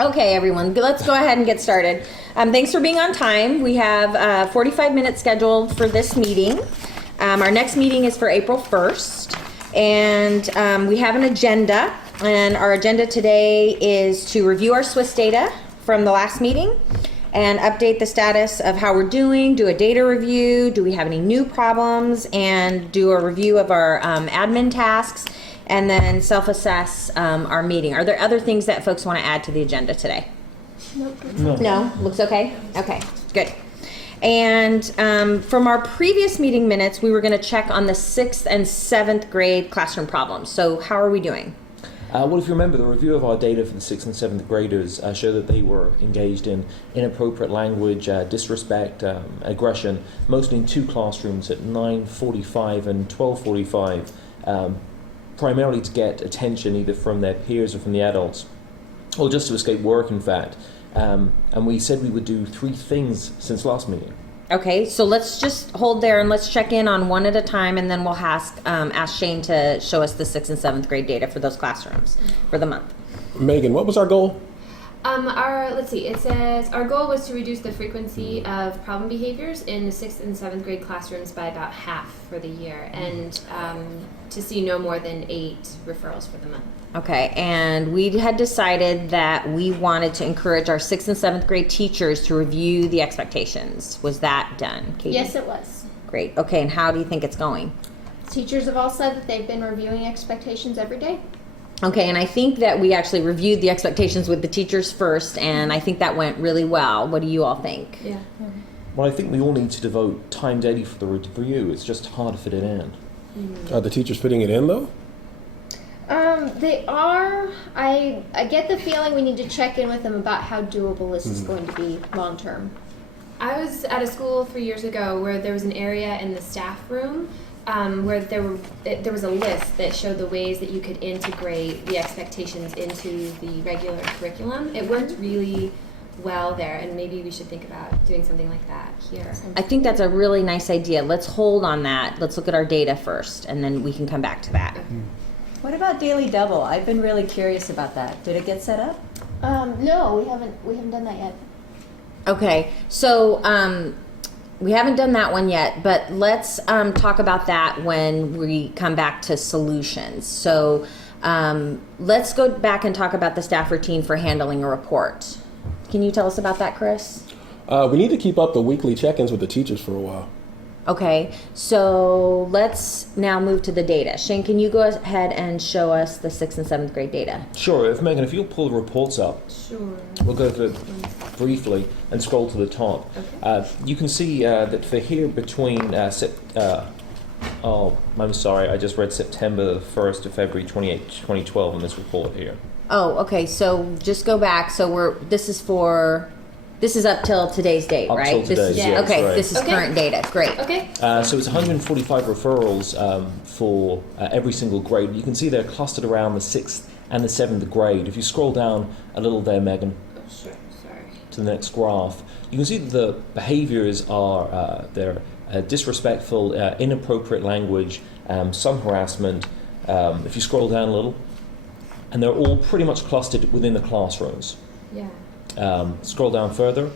Okay, everyone, let's go ahead and get started. Thanks for being on time. We have 45 minutes scheduled for this meeting. Our next meeting is for April 1st, and we have an agenda, and our agenda today is to review our Swiss data from the last meeting and update the status of how we're doing, do a data review, do we have any new problems, and do a review of our admin tasks, and then self-assess our meeting. Are there other things that folks want to add to the agenda today? Nope. No? Looks okay? Okay, good. And from our previous meeting minutes, we were going to check on the 6th and 7th grade classroom problems. So how are we doing? Well, if you remember, the review of our data for the 6th and 7th graders showed that they were engaged in inappropriate language, disrespect, aggression, mostly in two classrooms at 9:45 and 12:45, primarily to get attention either from their peers or from the adults, or just to escape work, in fact. And we said we would do 3 things since last meeting. Okay, so let's just hold there and let's check in on one at a time, and then we'll ask Shane to show us the 6th and 7th grade data for those classrooms for the month. Megan, what was our goal? Let's see, it says our goal was to reduce the frequency of problem behaviors in the 6th and 7th grade classrooms by about half for the year, and to see no more than 8 referrals for the month. Okay, and we had decided that we wanted to encourage our 6th and 7th grade teachers to review the expectations. Was that done, Katie? Yes, it was. Great. Okay, and how do you think it's going? Teachers have all said that they've been reviewing expectations every day. Okay, and I think that we actually reviewed the expectations with the teachers first, and I think that went really well. What do you all think? Yeah. Well, I think we all need to devote time daily for the review. It's just hard to fit it in. Are the teachers fitting it in, though? They are. I get the feeling we need to check in with them about how doable this is going to be long term. I was at a school 3 years ago where there was an area in the staff room where there was a list that showed the ways that you could integrate the expectations into the regular curriculum. It worked really well there, and maybe we should think about doing something like that here. I think that's a really nice idea. Let's hold on that. Let's look at our data first, and then we can come back to that. What about Daily Double? I've been really curious about that. Did it get set up? No, we haven't done that yet. Okay, so we haven't done that one yet, but let's talk about that when we come back to solutions. So let's go back and talk about the staff routine for handling a report. Can you tell us about that, Chris? We need to keep up the weekly check-ins with the teachers for a while. Okay, so let's now move to the data. Shane, can you go ahead and show us the 6th and 7th grade data? Sure. If you'll pull the reports up, Sure. we'll go through it briefly and scroll to the top. Okay. You can see that for here between I'm sorry, I just read September 1st to February 28th, 2012 in this report here. Oh, okay, so just go back. So this is up till today's date, Up right? till today's, yes, Okay, right. this is Okay. current data. Great. Okay. So it's 145 referrals for every single grade. You can see they're clustered around the 6th and the 7th grade. If you scroll down a little there, Megan, Oh, sure. Sorry. to the next graph, you can see that the behaviors are they're disrespectful, inappropriate language, some harassment. If you scroll down a little, and they're all pretty much clustered within the classrooms. Yeah. Scroll down further.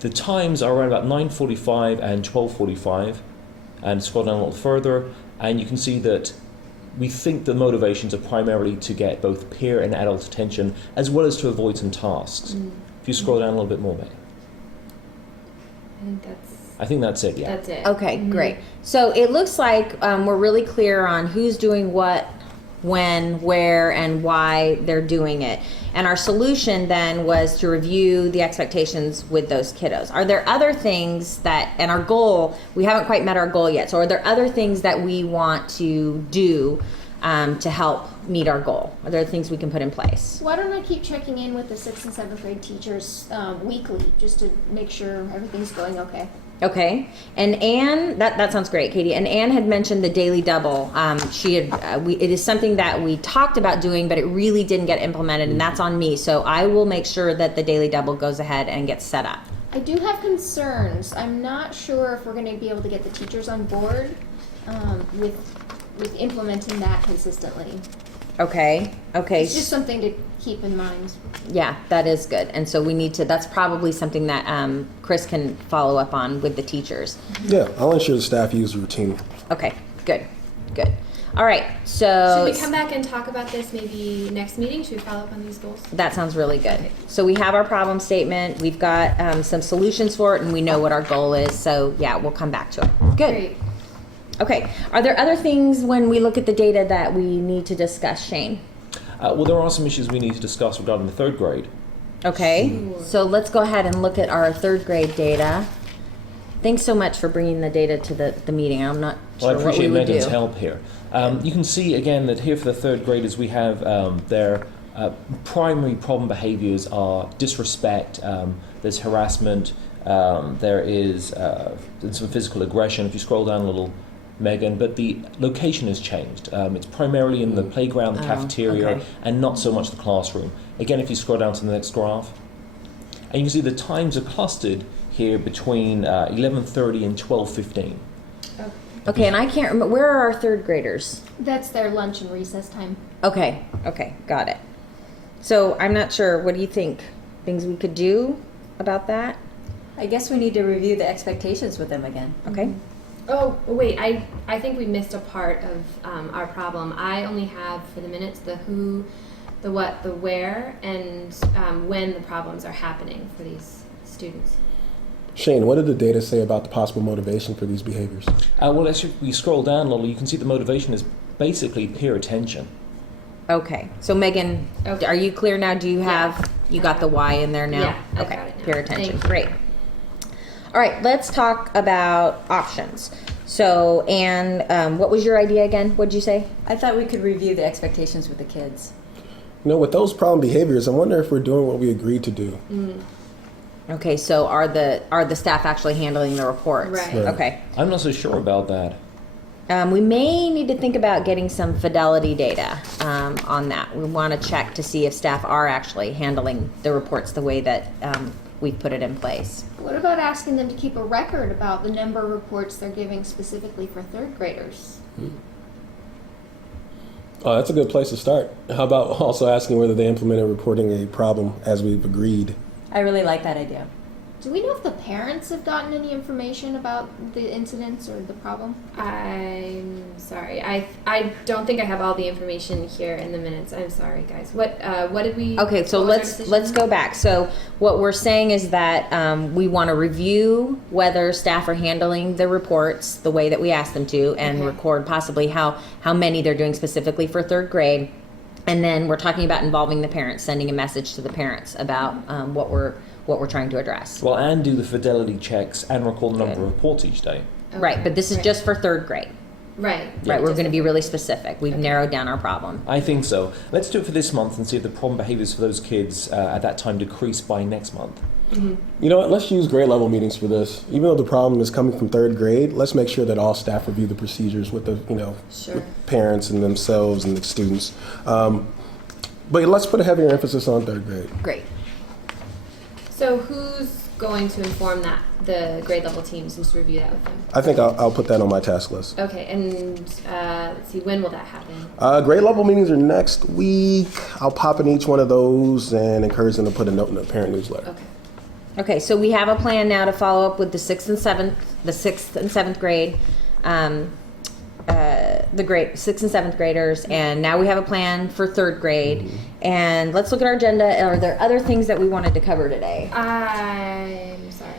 The times are around about 9:45 and 12:45, and scroll down a little further, and you can see that we think the motivations are primarily to get both peer and adult attention, as well as to avoid some tasks. If you scroll down a little bit more, Megan. I think that's it. Yeah. That's it. Okay, great. So it looks like we're really clear on who's doing what, when, where, and why they're doing it. And our solution then was to review the expectations with those kiddos. Are there other things and our goal, we haven't quite met our goal yet, so are there other things that we want to do to help meet our goal? Are there things we can put in place? Why don't I keep checking in with the 6th and 7th grade teachers weekly just to make sure everything's going okay? Okay, and Anne, that sounds great, Katie. And Anne had mentioned the daily double. It is something that we talked about doing, but it really didn't get implemented, and that's on me. So I will make sure that the daily double goes ahead and gets set up. I do have concerns. I'm not sure if we're going to be able to get the teachers on board with implementing that consistently. Okay, okay. It's just something to keep in mind. Yeah, that is good. And so we need to, that's probably something that Chris can follow up on with the teachers. Yeah, I'll ensure the staff use the routine. Okay, good, good. All right, so Should we come back and talk about this maybe next meeting? Should we follow up on these goals? that sounds really good. So we have our problem statement, we've got some solutions for it, and we know what our goal is. So yeah, we'll come back to it. Good. Great. Okay, are there other things when we look at the data that we need to discuss, Shane? Well, there are some issues we need to discuss regarding the third grade. Okay, so let's go ahead and look at our third grade data. Thanks so much for bringing the data to the meeting. I'm not Well, I sure what we appreciate would Megan's do. help here. You can see again that here for the third graders we have their primary problem behaviors are disrespect, there's harassment, there is some physical aggression. If you scroll down a little, Megan, but the location has changed. It's primarily in the playground, the cafeteria, okay. and not so much the classroom. Again, if you scroll down to the next graph, and you can see the times are clustered here between 11:30 and 12:15. Okay, and I can't remember, where are our third graders? That's their lunch and recess time. Okay, okay, got it. So I'm not sure, what do you think? Things we could do about that? I guess we need to review the expectations with them again. Okay, Oh, wait, I think we missed a part of our problem. I only have for the minutes the who, the what, the where, and when the problems are happening for these students. Shane, what did the data say about the possible motivation for these behaviors? Well, as we scroll down a little, you can see the motivation is basically peer attention. okay. So Megan, Okay. are you clear now? Do you Yeah. have, you got the Y in there now? Yeah, I've Okay, got it now. peer attention, Thank you. great. All right, let's talk about options. So, Anne, what was your idea again? What'd you say? I thought we could review the expectations with the kids. You know, with those problem behaviors, I wonder if we're doing what we agreed to do. Okay, so are the staff actually handling the reports? Right. Right. Okay. I'm not so sure about that. We may need to think about getting some fidelity data on that. We want to check to see if staff are actually handling the reports the way that we've put it in place. What about asking them to keep a record about the number of reports they're giving specifically for third graders? Oh, that's a good place to start. How about also asking whether they implemented reporting a problem as we've agreed? I really like that idea. Do we know if the parents have gotten any information about the incidents or the problem? I'm sorry. I don't think I have all the information here in the minutes. I'm sorry, guys. What did we? Okay, so what was our let's decision? go back. So what we're saying is that we want to review whether staff are handling the reports the way that we asked them to, and Okay. record possibly how many they're doing specifically for third grade. And then we're talking about involving the parents, sending a message to the parents about what we're trying to address. Well, and do the fidelity checks and record the number Good. of reports each day. Right, but this is Right. just for third grade. Right. Right, we're Just- going to be really specific. We've Okay. narrowed down our problem. I think so. Let's do it for this month and see if the problem behaviors for those kids at that time decrease by next month. You know what? Let's use grade level meetings for this. Even though the problem is coming from third grade, let's make sure that all staff review the procedures with the Sure. with parents and themselves and the students. But let's put a heavier emphasis on third grade. Great. So who's going to inform the grade level teams and just review that with them? I think I'll put that on my task list. Okay, and let's see, when will that happen? Grade level meetings are next week. I'll pop in each one of those and encourage them to put a note in the parent newsletter. Okay. Okay, so we have a plan now to follow up with the sixth and seventh grade, the grade 6th and 7th graders, and now we have a plan for third grade. And let's look at our agenda. Are there other things that we wanted to cover today? I'm sorry.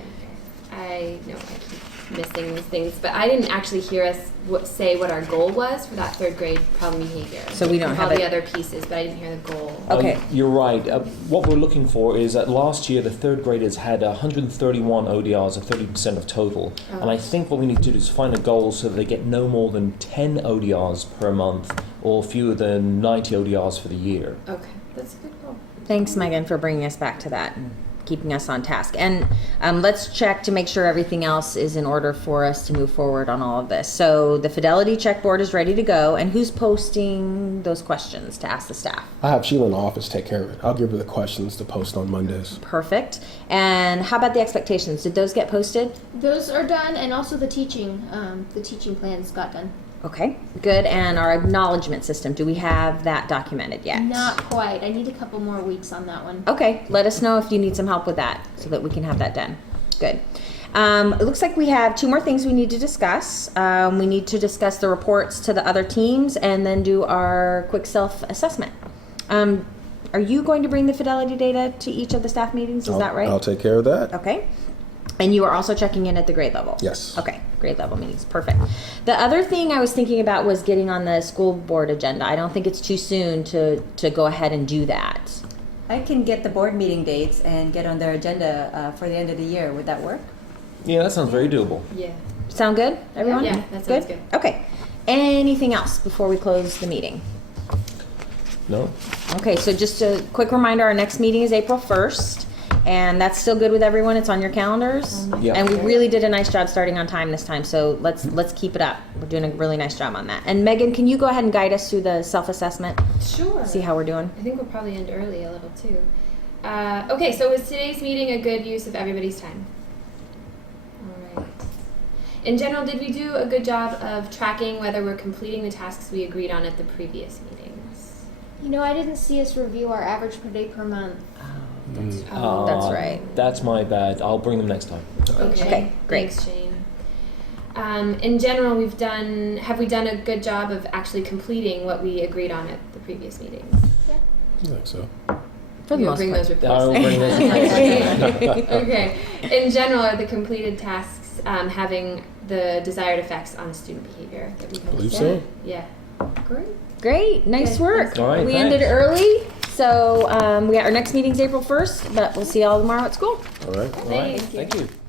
I know I keep missing these things, but I didn't actually hear us say what our goal was for that third grade problem behavior. So we don't All have the it- other pieces, but I didn't hear the goal. Okay. You're right. What we're looking for is that last year the third graders had 131 ODRs, or 30% of total. Oh. And I think what we need to do is find a goal so that they get no more than 10 ODRs per month or fewer than 90 ODRs for the year. Okay, that's a good goal. Thanks, Megan, for bringing us back to that and keeping us on task. And let's check to make sure everything else is in order for us to move forward on all of this. So the fidelity check board is ready to go. And who's posting those questions to ask the staff? I have Sheila in the office take care of it. I'll give her the questions to post on Mondays. Perfect. And how about the expectations? Did those get posted? Those are done, and also the teaching plans got done. Okay, good. And our acknowledgement system, do we have that documented yet? Not quite. I need a couple more weeks on that one. Okay, let us know if you need some help with that so that we can have that done. Good. It looks like we have 2 more things we need to discuss. We need to discuss the reports to the other teams and then do our quick self-assessment. Are you going to bring the fidelity data to each of the staff meetings? Is that right? I'll take care of that. Okay. And you are also checking in at the grade level? Yes. Okay, grade level meetings, perfect. The other thing I was thinking about was getting on the school board agenda. I don't think it's too soon to go ahead and do that. I can get the board meeting dates and get on their agenda for the end of the year. Would that work? Yeah, that sounds very doable. Yeah. Sound good, everyone? Yeah, that sounds good. Okay. Anything else before we close the meeting? No? Okay, so just a quick reminder, our next meeting is April 1st, and that's still good with everyone? It's on your calendars? Yeah. And we really did a nice job starting on time this time, so let's keep it up. We're doing a really nice job on that. And Megan, can you go ahead and guide us through the self-assessment? Sure. See how we're doing? I think we'll probably end early a little too. Okay, so was today's meeting a good use of everybody's time? All right. In general, did we do a good job of tracking whether we're completing the tasks we agreed on at the previous meetings? You know, I didn't see us review our average per day per month. Oh, that's right. That's my bad. I'll bring them next time. Okay, great. Thanks, Shane. In general, have we done a good job of actually completing what we agreed on at the previous meetings? I think so. For the You'll most bring part. those reports. I'll bring those reports. Okay. In general, are the completed tasks having the desired effects on student behavior that we I believe hoped? so. Yeah. Great. Great, nice Good, work. thanks. All right, We ended thanks. early, so our next meeting's April 1st, but we'll see y'all tomorrow at school. All right. All right. Thank you. Thank you.